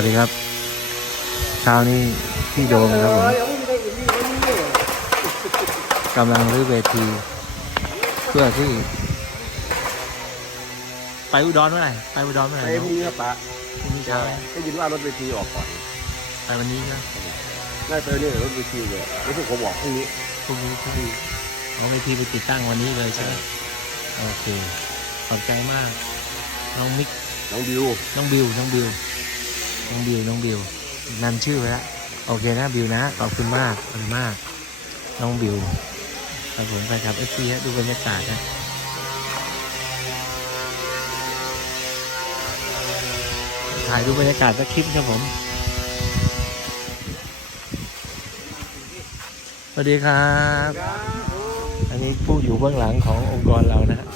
วัสดีครับเช้านี้ที่โดมครับผมกำลังรื้อเวที เพื่อที่ ไปอุดรเมื่อไหร่ไปอุดรเมื่อไหไปร่พรุ่งนี้ครับปะพรุ่งนี้เช้าได้ยินว่ารถเวทีออกก่อนไปวันนี้นะน่าจะเนี่ยรถเวทีเนี่ยรู้สึกผมบอกพรุ่งนี้พรุ่งนี้พรุ่งนี้เอาเวทีไปติดตั้งวันนี้เลยใช่ไหมโอเคขอบใจมาก น้องมิก น้องบิว น้องบิว น้องบิว น้องบิวน้องบิวนำชื่อไว้แล้วโอเคนะบิวนะขอบคุณมากขอบคุณมาก น้องบิวครับผมไปครับเอฟซีดูบรรยากาศนะถ่ายดูบรรยากาศสักคลิปครับผมสวัสดีครับ อันนี้ผู้อยู่เบื้องหลังขององค์กรเรานะฮะ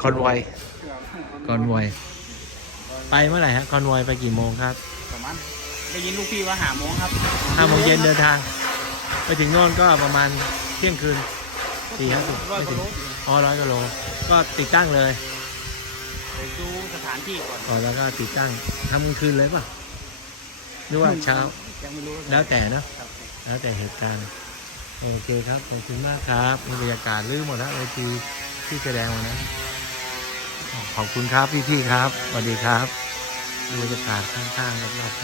คอนไวคอนไว ไปเมื่อไหร่ฮะคอนไวไปกี่โมงครับประมาณได้ยินลูกพี่ว่าหาโมงครับห้าโมงเย็นเดินทาง ไปถึงโน่นก็ประมาณเที่ยงคืนสี่ห้าสิบร้อยไม่กถึว่างโลอ๋อร้อยกิโลก็ติดตั้งเลยเดี๋ยวดูสถานที่ก่อนก่อนแล้วก็ติดตั้งทำกลางคืนเลยป่ะหรือว่าเช้ายังไม่รู้แล้วแต่เนอะครับแล้วแต่เหตุการณ์ โอเคครับขอบคุณมากครับบรรยากาศลื้อหมดแล้วเวทีที่แสดงวันนั้น ขอบคุณครับพี่ๆครับสวัสดีครับ ดูบรรยากาศข้างๆรอบๆค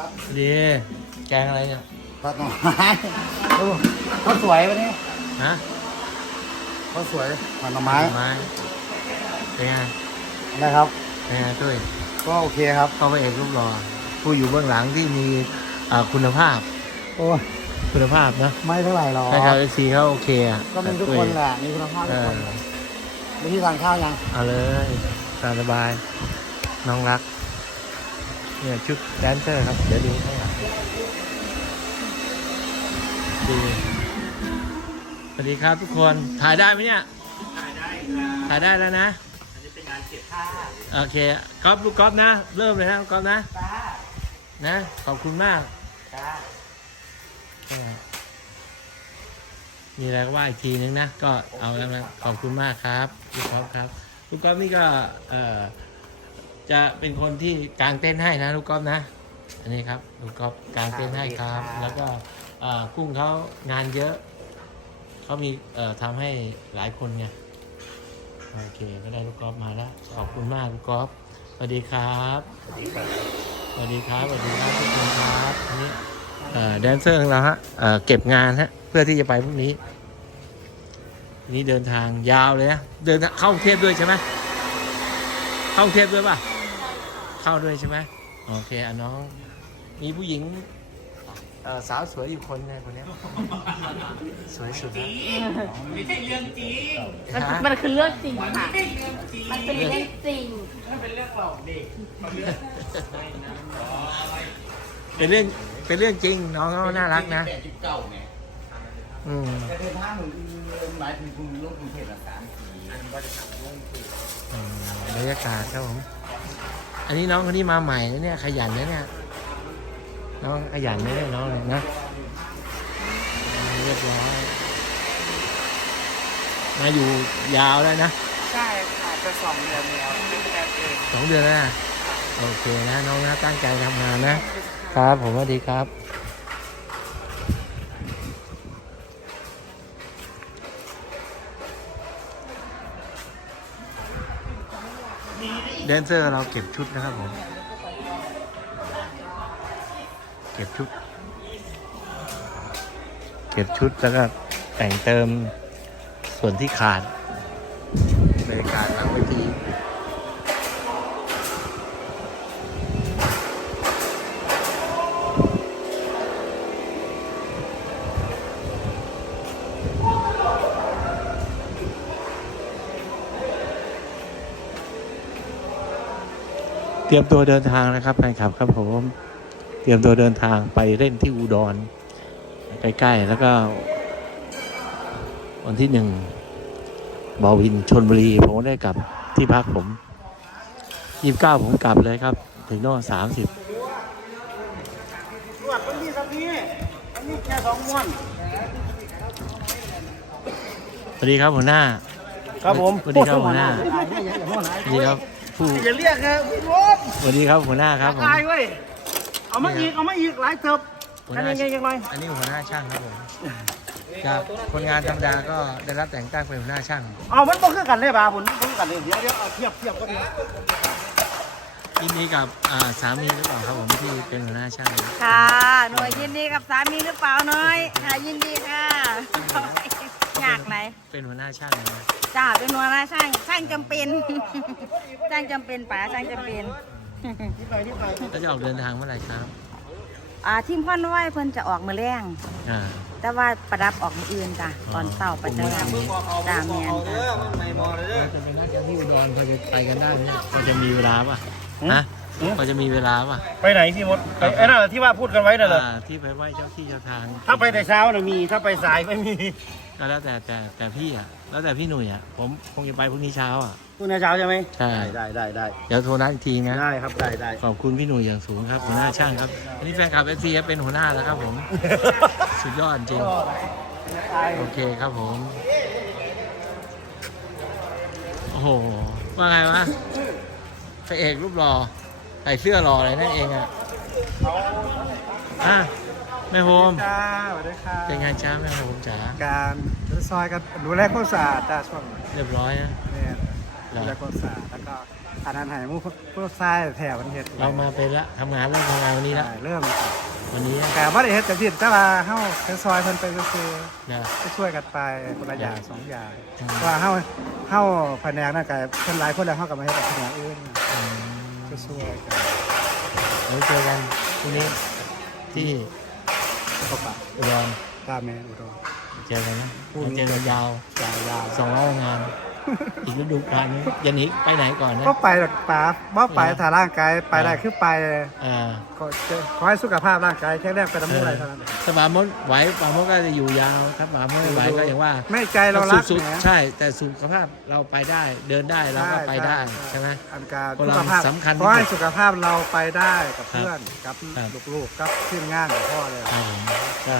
รับสวัสดีแกงอะไรเนี่ย ผัดหน่อไม้ดูเขาสวยวันนี้ฮะเขาสวยผัดหน่อไม้ไม้เป็นไงนะครับเป็นไงตุ้ยก็โอเคครับเข้าไปเอกรูปรอ ผู้อยู่เบื้องหลังที่มีอ่าคุณภาพ โอ้ยคุณภาพนะ ไม่เท่าไหร่หรอกใช่ครับเอซีเขาโอเคอะก็มีทุกตุ้ยคนแหละมีคุณภาพเอทุกอคนมีที่ทานข้าวยังเอาเลยตามสบาย น้องรัก เนี่ยชุดแดนเซอร์ครับ เดี๋ยวดูข้างหลัง ดูสวัสดีครับทุกคนถ่ายได้ไหมเนี่ย ถ่ายได้ครับถ่ายได้แล้วนะอันนี้เป็นงานเก็บผ้าโอเคก๊อฟลูกก๊อฟนะ เริ่มเลยนะก๊อฟนะจ้านะขอบคุณมากจ้ามีอะไรก็ว่าอีกทีนึงนะ ก็เอาแล้วนะขอบคุณมากครับลูกก๊อฟครับลูกก๊อฟนี่ก็เอ่อจะเป็นคนที่กางเต้นท์ให้นะลูกก๊อฟนะ อันนี้ครับลูกก๊อฟกางเต้นท์ให้ครับ แล้วก็เอ่อ กุ้งเขางานเยอะ เขามีเอ่อทำให้หลายคนไงโอเคก็ได้ลูกก๊อฟมาแล้ว ขอบคุณมากลูกก๊อฟสวัสดีครับสวัสดีครับสวัสดีครับทุกคนครับนี่เอ่อแดนเซอร์ของเราฮะเอ่อเก็บงานฮะเพื่อที่จะไปพรุ่งนี้ นี้เดินทางยาวเลยนะเดินเข้ากรุงเทพด้วยใช่ไหมเข้ากรุงเทพด้วยป่ะเข้าด้วยใช่ไหมโอเคอะน้อง มีผู้หญิง เอ่อสาวสวยอยู่คนนึงคนเนี้ยสวยสุดนะไม่ใช่เรื่องจริงมันฮะมันคือเรื่องจริงมันค่ะไม่ใช่เรื่องจริงมันเป็นเรื่องจริง มันเป็นเรื่องหลอกเด็กมันเรื่องไม่นะอะไรเป็นเรื่องเป็นเรื่องจริงน้องเขาน่ารักนะแปดจุดเก้าไงอืมแต่เป็นท่าหนึ่งหมายถึงคุณลูกคุณเพจละสามสีอันว่าจะทำลงคืออืมบรรยากาศครับผม อันนี้น้องคนนี้มาใหม่นะเนี่ย ขยันนะเนี่ย น้องขยันนะเนี่ยน้องเนี่ยนะเรียบร้อยมาอยู่ยาวแล้วนะใช่ค่ะจะสองเดือนแล้วเป็นแบบเองสองเดือนแล้วนะโอเคนะน้องนะตั้งใจทำงานนะ ครับผมสวัสดีครับแดนเซอร์เราเก็บชุดนะครับผม เก็บชุด เก็บชุดแล้วก็แต่งเติมส่วนที่ขาดบรรยากาศหลังเวทีเตรียมตัวเดินทางนะครับแฟนคลับครับผม เตรียมตัวเดินทางไปเล่นที่อุดรใกล้ๆแล้วก็ วันที่หนึ่งบอวินชนบุรี ผมก็ได้กลับที่พักผมยี่สิบเก้าผมกลับเลยครับ ถึงโน่นสามสิบตรวจวันนี้สักนี้อันนี้แค่สองม้วนสวัสดีครับหัวหน้า ครับผมสวัสดีครับหัวหน้าสวัสดีครับผู้อย่าเรียกครับพี่รถสวัสดีครับหัวหน้าครับผม ตายเว้ย เอามาอีก เอามาอีกหลายเถิบหัวอันหน้านี้ยังยังไงอันนี้หัวหน้าช่างครับผมจากคนงานธรรมดาก็ได้รับแต่งตั้งเป็นหัวหน้าช่าง เอามันบ่คือกันเลยบ่าผมบ่คือกันเลยเดี๋ยวเดี๋ยวเอาเทียบเทียบก็ดียินดีกับอ่าสามีหรือเปล่าครับผมที่เป็นหัวหน้าช่างค่ะ หน่วยยินดีกับสามีหรือเปล่าน้อยค่ะยินดีค่ะอยากไหนเป็นหัวหน้าช่างนะจ้าเป็นหัวหน้าช่างช่างจำเป็น ช่างจำเป็นป๋าช่างจำเป็น แล้วจะออกเดินทางเมื่อไหร่ครับอ่าทีมพ่อนไหวเพิ่นจะออกมือแรงอ่าแต่ว่าประดับออกมืออื่นจ้ะตอนเช้าไปจะงานจ้าแมนจ้ะเราจะไปนัดกันที่อุดรพอจะไปกันได้ไหมพอจะมีเวลาป่ะฮะพอจะมีเวลาป่ะไปไหนพี่มดไปไอ้นั่นแหละที่ว่าพูดกันไว้นั่นแหละอ่าที่ไปไหว้เจ้าที่เจ้าทาง ถ้าไปแต่เช้าน่ะมีถ้าไปสายไม่มี ก็แล้วแต่แต่แต่พี่อะ แล้วแต่พี่หนุ่ยอะ ผมคงจะไปพรุ่งนี้เช้าอะพูดในเช้าใช่ไหมใช่ ได้ได้ได้เดี๋ยวโทรนัดอีกทีนะได้ครับได้ได้ขอบคุณพี่หนุ่ยอย่างสูงครับหัวหน้าช่างครับ อันนี้แฟนคลับเอฟซีเป็นหัวหน้าแล้วครับผม สุดยอดจริง โอเคครับผม โอ้โห ว่าไงวะพระเอกรูปหล่อใส่เสื้อหล่ออะไรนั่นเองอะอะ แม่โฮม จ้าสวัสดีค่ะเป็นไงจ้าแม่โฮมจ๋าการซอยกันดูแลความสะอาดจ้าช่วงเรียบร้อยนะนี้ดูแลความสะอาดแล้วก็อาหารหายมูพวกทรายแถวประเทศเรามาเป็นละทำงานเริ่มทำงานวันนี้ละเริ่มวันนี้แต่ว่าได้เฮ็ดแต่ที่แต่ว่าเฮาแค่ซอยเพิ่นไปคือนะไปช่วยกันไปคนละอย่างสองอย่างอืมว่าเฮาเฮาแผนกนั่นก็เพิ่นหลายคนแล้วเฮาก็มาเฮ็ดกับแผนกอื่นอืมก็ช่วยกัน เดี๋ยวเจอกันพรุ่งนี้ที่ ก็ปะอุดรตามแม่อุดรเจอกันนะเราเจอกันยาว ยาวยาวสองร้อยงาน อีกฤดูกาลนี้อย่าหนีไปไหนก่อนนะ ก็ไปหรอกป๋าบ่ไปถ้าร่างกายไปได้คือไปอ่าขอขอให้สุขภาพร่างกายแข็งแรงไปทั้งหมดเลยเท่านั้นถ้าปามดไหวปามดก็จะอยู่ยาวถ้าปามดไม่ไหวก็อย่างว่า ไม่ใจเรารักสุดแหมๆใช่ แต่สุขภาพเราไปได้เดินได้เราก็ไปได้ใช่ไหมอันการคนสุเราขภาพสำคัญที่ขอให้สุดสุขภาพเราไปได้กับครับเพื่อนกับครับลูกๆกับทีมงานกับพ่อเลยครับผมก็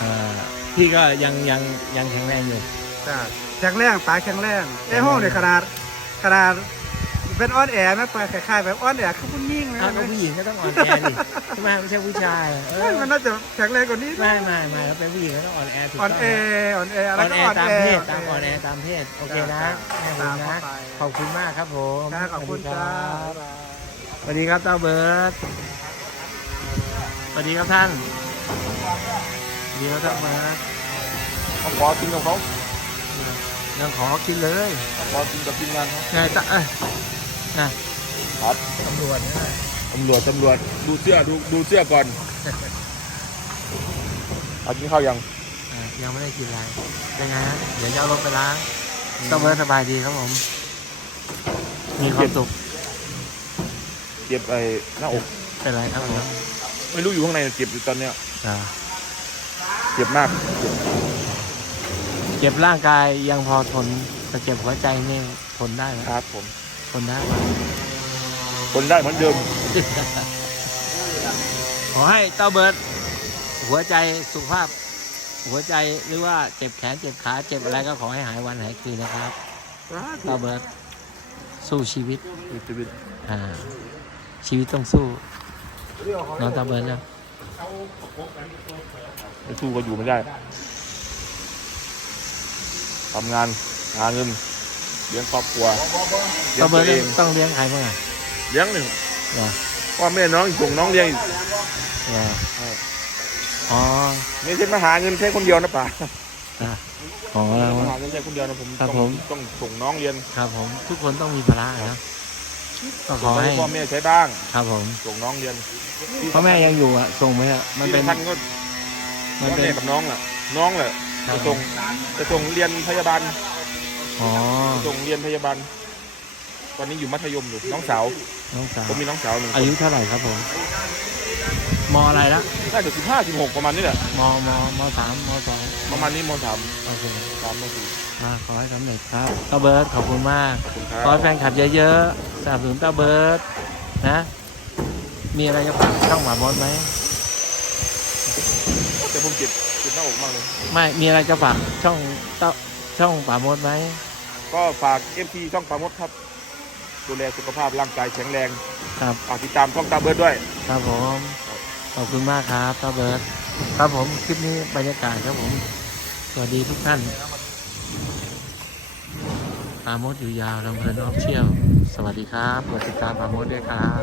เอ่อพี่ก็ยังยังยังแข็งแรงอยู่ จ้าแข็งแรงตายแข็งแรงเอ้โหเนี่ยขนาดขนาดเป็นอ้อนแอร์นะไปคล้ายๆแบบอ้อนแอร์คือผู้ยิ่งนะถ้าก็ผู้หญิงก็ต้องอ่อนแอดิใช่ไหมไม่ใช่ผู้ชายเออมันน่าจะแข็งแรงกว่านี้ไม่ไม่ไม่เราเป็นผู้หญิงก็ต้องอ่อนแอถูกอ่อนต้องแออ่อนแออะไรอ่อนก็แออ่อนตามแอเพศตามอ่อนแอตามเพศโอเคนะแม่คุณตามนะเข้าไปขอบคุณมากครับผมจ้าขอบคุณสวัสดีจ้ารับสวัสดีครับเต้าเบิร์ดสวัสดีครับท่านสวัสดีครับเต้าเบิร์ดเขาขอกินกับเขา ยังขอกินเลยเขาขอกินกับทีมงานเขาไงตะเอ้ยนะครับตำรวจนะตำรวจตำรวจดูเสื้อดูดูเสื้อก่อนเอากินข้าวยังอ่ายังไม่ได้กินอะไรเป็นไงฮะเดี๋ยวจะเอารถไปล้างเต้าเบิร์ดสบายดีครับผม มีความสุขเจ็บไอ้หน้าอก เป็นไรครับผมไม่รู้อยู่ข้างในเจ็บอยู่ตอนเนี้ยอ่า เจ็บมากเจ็บ เจ็บร่างกายยังพอทนแต่เจ็บหัวใจนี่ทนได้ไหมครับผมทนได้ไหมคนได้เหมือนเดิม ขอให้เต้าเบิร์ดหัวใจสุขภาพ หัวใจหรือว่าเจ็บแขนเจ็บขาเจ็บอะไรก็ขอให้หายวันหายคืนนะครับเต้าเบิร์ดสู้ชีวิตชีวิตอ่าชีวิตต้องสู้น้องเต้าเบิร์ดนะไม่สู้ก็อยู่ไม่ได้ ทำงานหาเงินเลี้ยงครอบครัวเลี้ยเต้างเบิตัร์วดเองต้องเลี้ยงใครบ้างอะเลี้ยงหนึ่งเหรอพ่อแม่น้องอีกส่งน้องเลี้ยงอีกเหรออ๋อไม่ใช่มาหาเงินแค่คนเดียวนะป่าอะอ๋อแล้วมาหาเงินแค่คนเดียวนะผมครับต้องผมต้องส่งน้องเรียนครับ ผม ทุกคนต้องมีภาระนะก็ขอให้พ่อแม่ใช้บ้าง ครับผม ส่งน้องเรียนพ่อแม่ยังอยู่อะ ส่งไหมอะ มันที่เป็นสำคัญก็มันพ่อเป็นแม่กับน้องอะ น้องแหละครับ จะส่งจะส่งเรียนพยาบาลอ๋อส่งเรียนพยาบาล ตอนนี้อยู่มัธยมอยู่น้องสาวน้องสาวผมมีน้องสาวหนึ่งคอานยุเท่าไหร่ครับผมมอะไรละน่าจะสิบห้าสิบหกประมาณนี้แหละมมมสามมสองประมาณนี้มสามโอเคสามมสี่มาขอให้สำเร็จครับต้าเบิร์ดขอบคุณมากขอบคุณครัขอให้แฟนคลับเยอะๆสนับสนุนต้าเบิร์ดนะ มีอะไรจะฝากช่องหมาบอสไหมแต่ผมเจ็บเจ็บหน้าอกมากเลย ไม่มีอะไรจะฝากช่องต้าช่องป่ามดไหมก็ฝากเอฟทีช่องปรามดครับ ดูแลสุขภาพร่างกายแข็งแรงครับฝากติดตามช่องตาเบิร์ดด้วย ครับผมขอบคุณมากครับต้าเบิร์ดครับผมคลิปนี้บรรยากาศครับผม สวัสดีทุกท่านปราโมดอยู่ยาวลำเพลินออฟเชียลสวัสดีครับกดติดตามปราโมดด้วยครับ